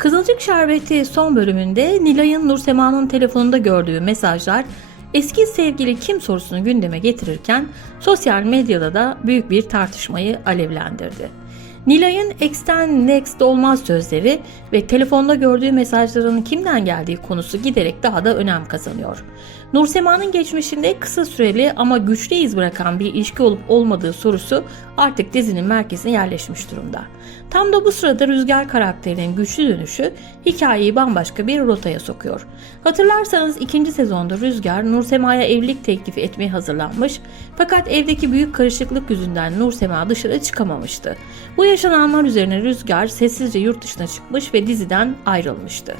Kızılcık Şerbeti son bölümünde Nilay'ın Nursema'nın telefonunda gördüğü mesajlar eski sevgili kim sorusunu gündeme getirirken sosyal medyada da büyük bir tartışmayı alevlendirdi. Nilay'ın X'ten Next olmaz sözleri ve telefonda gördüğü mesajların kimden geldiği konusu giderek daha da önem kazanıyor. Nursema'nın geçmişinde kısa süreli ama güçlü iz bırakan bir ilişki olup olmadığı sorusu artık dizinin merkezine yerleşmiş durumda. Tam da bu sırada Rüzgar karakterinin güçlü dönüşü hikayeyi bambaşka bir rotaya sokuyor. Hatırlarsanız ikinci sezonda Rüzgar Nursema'ya evlilik teklifi etmeye hazırlanmış fakat evdeki büyük karışıklık yüzünden Nursema dışarı çıkamamıştı. Bu yaşananlar üzerine Rüzgar sessizce yurt dışına çıkmış ve diziden ayrılmıştı.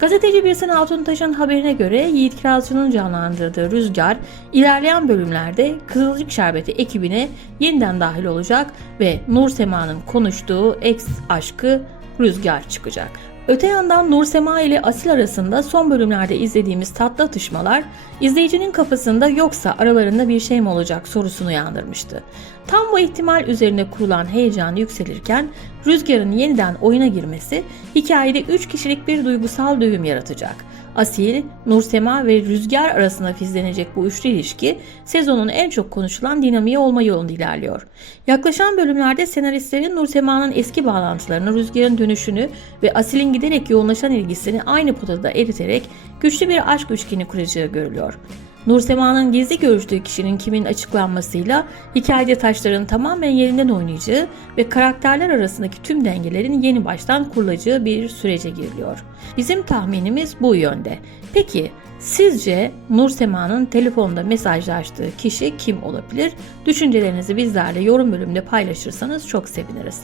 Gazeteci Birsen Altuntaş'ın haberine göre Yiğit Kirazcı'nın canlandırdığı Rüzgar ilerleyen bölümlerde Kızılcık Şerbeti ekibine yeniden dahil olacak ve Nur Sema'nın konuştuğu ex aşkı Rüzgar çıkacak. Öte yandan Nur Sema ile Asil arasında son bölümlerde izlediğimiz tatlı atışmalar izleyicinin kafasında yoksa aralarında bir şey mi olacak sorusunu uyandırmıştı. Tam bu ihtimal üzerine kurulan heyecan yükselirken Rüzgar'ın yeniden oyuna girmesi hikayede 3 kişilik bir duygusal düğüm yaratacak. Asil, Nursema ve Rüzgar arasında fizlenecek bu üçlü ilişki sezonun en çok konuşulan dinamiği olma yolunda ilerliyor. Yaklaşan bölümlerde senaristlerin Nursema'nın eski bağlantılarını, Rüzgar'ın dönüşünü ve Asil'in giderek yoğunlaşan ilgisini aynı potada eriterek güçlü bir aşk üçgeni kuracağı görülüyor. Nursema'nın gizli görüştüğü kişinin kimin açıklanmasıyla hikayede taşların tamamen yerinden oynayacağı ve karakterler arasındaki tüm dengelerin yeni baştan kurulacağı bir sürece giriliyor. Bizim tahminimiz bu yönde. Peki sizce Nursema'nın telefonda mesajlaştığı kişi kim olabilir? Düşüncelerinizi bizlerle yorum bölümünde paylaşırsanız çok seviniriz.